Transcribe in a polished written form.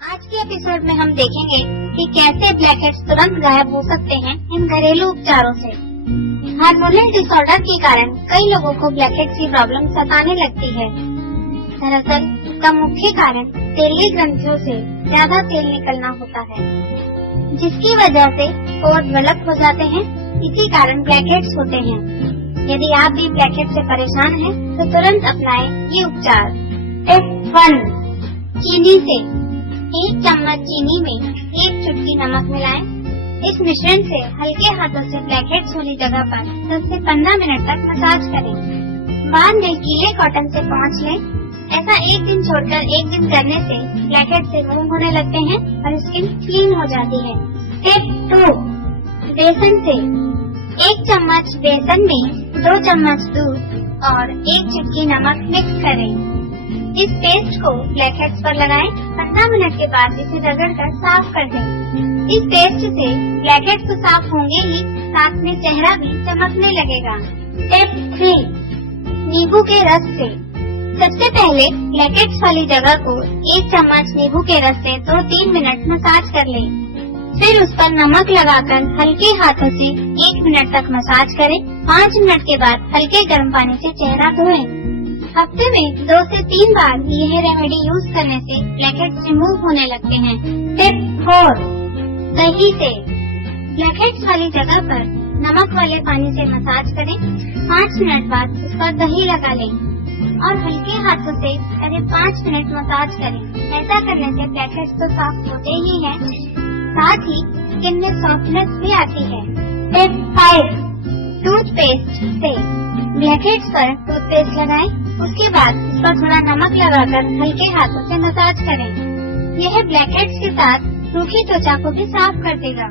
आज के एपिसोड में हम देखेंगे कि कैसे ब्लैकहेड्स तुरंत गायब हो सकते हैं इन घरेलू उपचारों से। हार्मोनल डिसऑर्डर के कारण कई लोगों को ब्लैकहेड्स की प्रॉब्लम सताने लगती है। दरअसल इसका मुख्य कारण तेलीय ग्रंथियों से ज्यादा तेल निकलना होता है, जिसकी वजह से पोर डेवलप हो जाते हैं। इसी कारण ब्लैकहेड्स होते हैं। यदि आप भी ब्लैकहेड से परेशान हैं, तो तुरंत अपनाएं ये उपचार। टिप 1, चीनी से 1 चम्मच चीनी में 1 चुटकी नमक मिलाएं। इस मिश्रण से हल्के हाथों से ब्लैकहेड्स वाली जगह पर 10 से 15 मिनट तक मसाज करें। बाद में गीले कॉटन से पोंछ लें। ऐसा एक दिन छोड़कर एक दिन करने से ब्लैकहेड्स रिमूव होने लगते हैं और स्किन क्लीन हो जाती है। टिप 2, बेसन से 1 चम्मच बेसन में 2 चम्मच दूध और 1 चुटकी नमक मिक्स करें। इस पेस्ट को ब्लैकहेड्स पर लगाएं। 15 मिनट के बाद इसे रगड़कर साफ कर दें। इस पेस्ट से ब्लैकहेड्स तो साफ होंगे ही, साथ में चेहरा भी चमकने लगेगा। टिप 3, नींबू के रस से सबसे पहले ब्लैकहेड्स वाली जगह को 1 चम्मच नींबू के रस से 2-3 मिनट मसाज कर लें। फिर उस पर नमक लगाकर हल्के हाथों से 1 मिनट तक मसाज करें। 5 मिनट के बाद हल्के गर्म पानी से चेहरा धोएं। हफ्ते में 2 से 3 बार यह रेमेडी यूज करने से ब्लैकहेड्स रिमूव होने लगते हैं। टिप 4, दही से ब्लैकहेड्स वाली जगह पर नमक वाले पानी से मसाज करें। 5 मिनट बाद उस पर दही लगा लें और हल्के हाथों से करीब 5 मिनट मसाज करें। ऐसा करने से ब्लैकहेड्स तो साफ होते ही हैं, साथ ही स्किन में सॉफ्टनेस भी आती है। टिप 5, टूथपेस्ट से ब्लैकहेड्स पर टूथपेस्ट लगाएं। उसके बाद इस पर थोड़ा नमक लगाकर हल्के हाथों से मसाज करें। यह ब्लैकहेड्स के साथ सूखी त्वचा को भी साफ कर देगा।